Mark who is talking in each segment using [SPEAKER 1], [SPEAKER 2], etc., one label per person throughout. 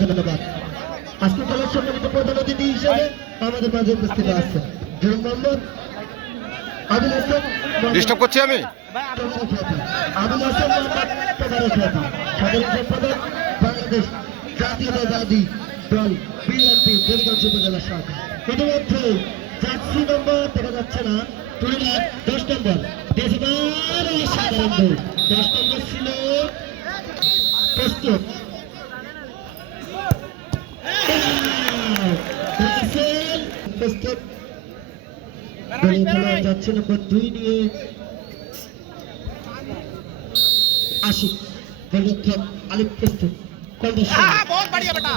[SPEAKER 1] ধন্যবাদ আজকে সম্মানিত প্রধান অতিথি হিসেবে আমাদের মাঝে উপস্থিত আছে জনাব মোহাম্মদ আবুল হাসান
[SPEAKER 2] ডিস্টার্ব করছি আমি
[SPEAKER 1] আবুল হাসান মোহাম্মদ তোবারক রাতি সাধারণ সম্পাদক বাংলাদেশ জাতীয়তাবাদী দল। বিএনপি দেবগঞ্জ উপজেলা শাখা ইতিমধ্যে জার্সি নম্বর দেখা যাচ্ছে না টুরুলার দশ নম্বর। দেশবার ছিল প্রস্তুত। প্রস্তুত। যাচ্ছে নম্বর দুই নিয়ে। আশিক গোলরক্ষক আলিফ প্রস্তুত। কন্ডিশন
[SPEAKER 3] বহুত হ্যাঁ, বড়িয়া বেটা।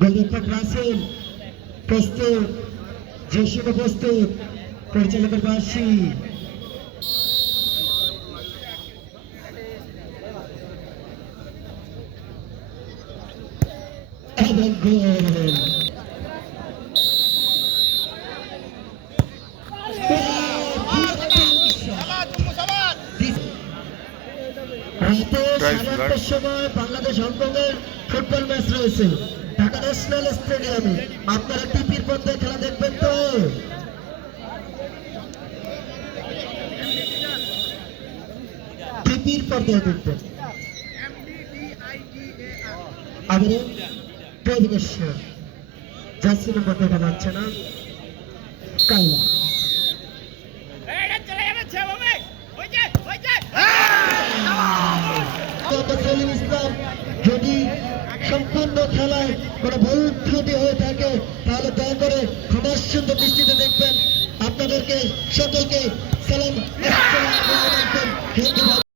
[SPEAKER 1] গোলরক্ষক রাসেল প্রস্তুত জসিম প্রস্তুত, পরিচালকের বাসি রাতে সাড়ে সময় বাংলাদেশ হংকংয়ের ফুটবল ম্যাচ রয়েছে। ঢাকা ন্যাশনাল স্টেডিয়ামে আপনারা টিপির পর্দায় খেলা দেখবেন তো। টিপির পর্দায় দেখবেন। দেখা যাচ্ছে না। যদি সম্পূর্ণ খেলায় কোনো ভুল ত্রুটি হয়ে থাকে, তাহলে দয়া করে ক্ষমার সুন্দর দৃষ্টিতে দেখবেন। আপনাদেরকে সকলকে সালাম